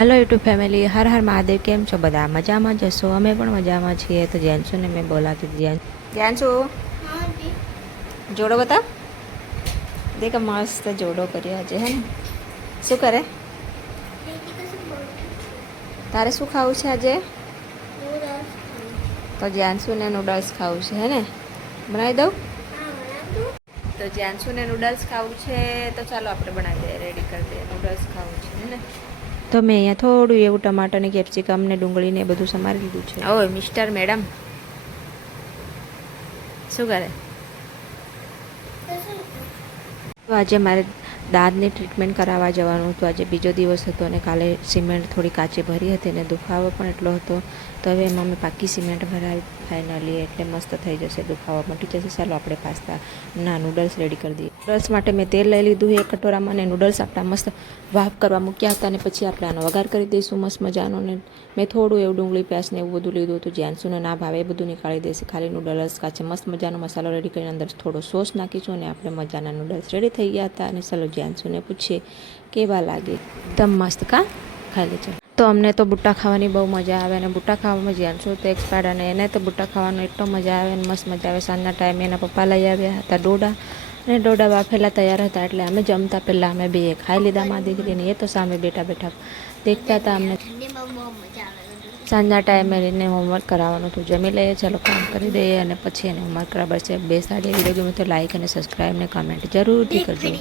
Hello YouTube family, हर हर महादेव। केम छो बधा? मजामां ज हशो? अमे पण मजामां छीए। तो ज्यांशु ने मैं बोलाती थी, ज्यांशु जोड़ो बता। देख मस्त जोड़ो कर्यो आज, है ने? शू करे? तारे शू खावुं छे आजे? तो ज्यांशु ने नूडल्स खावुं छे, है ने? बनावी दऊं? तो ज्यांशु ने नूडल्स खावुं छे, तो चालो आपणे बनावी दઈએ, रेडी कर दઈએ। नूडल्स खावुं छे, है ने? तो मैं अँ थोड़ू एवं टमाटर ने कैप्सिकम ने डूंगળી ने बधु समारी लीधुं छे। ओय मिस्टर मैडम शू करे? तो आज मारे दाँतनी ट्रीटमेंट करावा जवानुं हतुं। आज बीजो दिवस हतो अने काले सीमेंट थोड़ी काची भरी हती ने दुखावो पण एटलो हतो। तो हवे एमां मैं पाकी सीमेंट भरावी फाइनली, एटले मस्त थई जशे, दुखाવો मटी जशे। चालो आपणे पास्ता ना नूडल्स रेडी कर दीए। नूडल्स माटे मैं तेल लई लीधुं एक कटोरामां ने नूडल्स आपणा मस्त वाफ करवा मूक्या हता। ने पछी आपणे आनो वघार करी दईशुं मस्त मजानो। ने मैं थोड़ुं एवुं डુંગળી प्याज ने एवुं बधुं लीधुं हतुं। ज्यांशुने ना भावे ए बधुं निकाળી देशे। खाली नूडल्स काचे मस्त मजानो मसालो रेडी करीने अंदर थोड़ो सॉस नाखीशुं अने आपणे मजाना नूडल्स रेडी थई गया हता। अने चलो ज्यांशुने पूछीए केवा लागे। एकदम मस्त का खाई लेजो। तो अमने तो बूटा खावानी बहु मजा आवे अने बूटा खावामां ज्यांशु तो एक्सपायर्ड अने एने तो बूटा खावानो एटलो मजा आवे अने मस्त मजा आवे। साँजना टाइमे एना पप्पा लई आव्या हता डोडा अने डोडा बाफेला तैयार हता, एटले अमे जमता पहेला अमे बेय खाई लीधा। मां दीकरी ने ए तो सामे बेठा बेठा देखता हता। अमने साँजना टाइमे एने होमवर्क कराववानुं हतुं। जमी लईए, चलो काम करी दઈએ अने पछी एने होमवर्क कराववा बेसाडीए। विडियो गम्यो तो लाइक अने सब्सक्राइब ने कमेंट जरूरथी करजो।